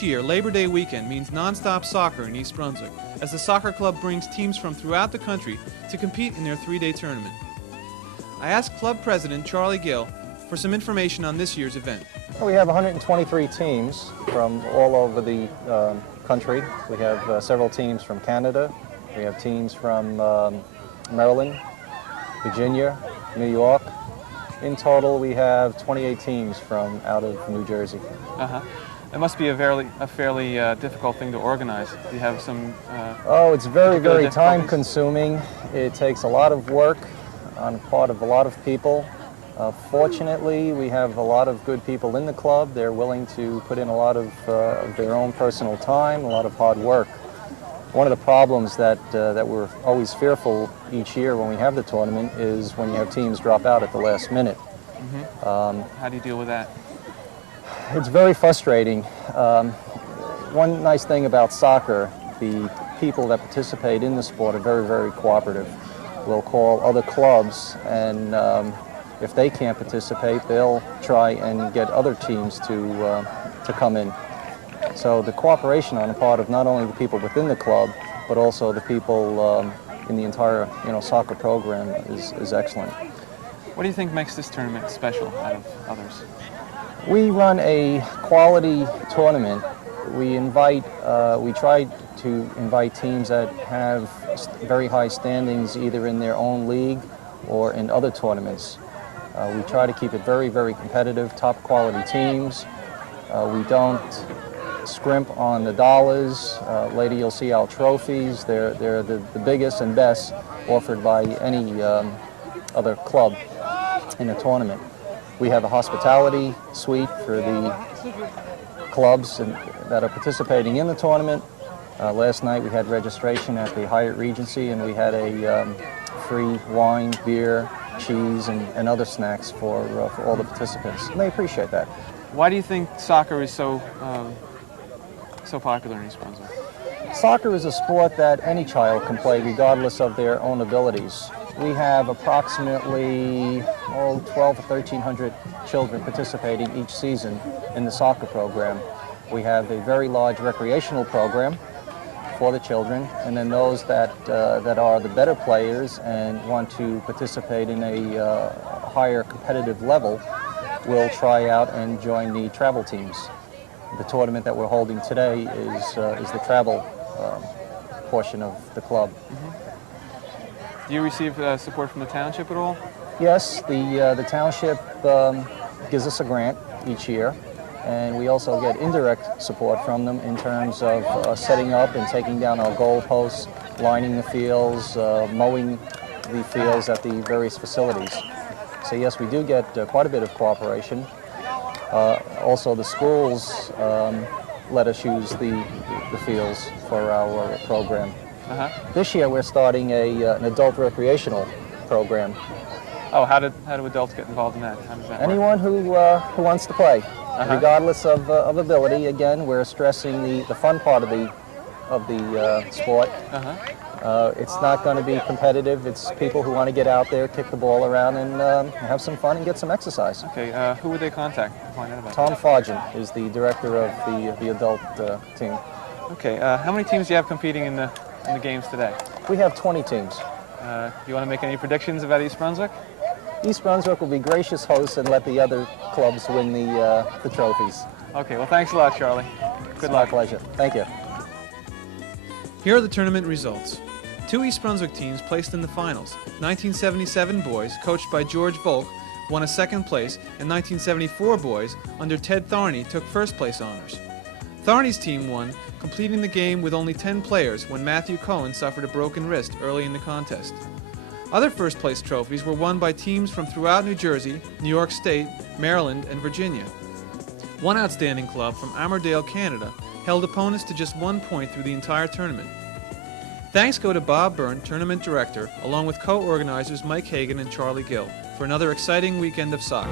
Each year, Labor Day weekend means non-stop soccer in East Brunswick, as the soccer club brings teams from throughout the country to compete in their 3-day tournament. I asked club president Charlie Gill for some information on this year's event. We have 123 teams from all over the country. We have several teams from Canada. We have teams from Maryland, Virginia, New York. In total, we have 28 teams from out of New Jersey. It must be a fairly difficult thing to organize. Do you have some Oh, it's very time-consuming. It takes a lot of work on the part of a lot of people. Fortunately, we have a lot of good people in the club. They're willing to put in a lot of their own personal time, a lot of hard work. One of the problems that we're always fearful each year when we have the tournament is when you have teams drop out at the last minute. How do you deal with that? It's very frustrating. One nice thing about soccer, the people that participate in the sport are very cooperative. We'll call other clubs, and if they can't participate, they'll try and get other teams to come in. So the cooperation on the part of not only the people within the club, but also the people in the entire soccer program is excellent. What do you think makes this tournament special out of others? We run a quality tournament. We try to invite teams that have very high standings either in their own league or in other tournaments. We try to keep it very competitive, top quality teams. We don't scrimp on the dollars. Later you'll see our trophies. They're the biggest and best offered by any other club in the tournament. We have a hospitality suite for the clubs that are participating in the tournament. Last night we had registration at the Hyatt Regency, and we had a free wine, beer, cheese, and other snacks for all the participants, and they appreciate that. Why do you think soccer is so popular in East Brunswick? Soccer is a sport that any child can play regardless of their own abilities. We have approximately 1,200 to 1,300 children participating each season in the soccer program. We have a very large recreational program for the children, and then those that are the better players and want to participate in a higher competitive level will try out and join the travel teams. The tournament that we're holding today is the travel portion of the club. Do you receive support from the township at all? Yes, the township gives us a grant each year, and we also get indirect support from them in terms of setting up and taking down our goal posts, lining the fields, mowing the fields at the various facilities. So yes, we do get quite a bit of cooperation. Also, the schools let us use the fields for our program. This year we're starting an adult recreational program. Oh, how do adults get involved in that? How does that Anyone work? who wants to play, regardless of ability. Again, we're stressing the fun part of the sport. It's not going to be competitive. It's people who want to get out there, kick the ball around, and have some fun and get some exercise. Okay, who would they contact to find out about Tom Fargen is the director of the adult team. Okay, how many teams do you have competing in the games today? We have 20 teams. Do you want to make any predictions about East Brunswick? East Brunswick will be gracious hosts and let the other clubs win the trophies. Okay, well, thanks a lot, Charlie. Good luck. My pleasure. Thank you. Here are the tournament results. 2 East Brunswick teams placed in the finals. 1977 boys, coached by George Volk, won a second place, and 1974 boys, under Ted Tharney, took first place honors. Tharney's team won, completing the game with only 10 players when Matthew Cohen suffered a broken wrist early in the contest. Other first place trophies were won by teams from throughout New Jersey, New York State, Maryland, and Virginia. One outstanding club from Armourdale, Canada, held opponents to just 1 point through the entire tournament. Thanks go to Bob Byrne, tournament director, along with co-organizers Mike Hagan and Charlie Gill, for another exciting weekend of soccer.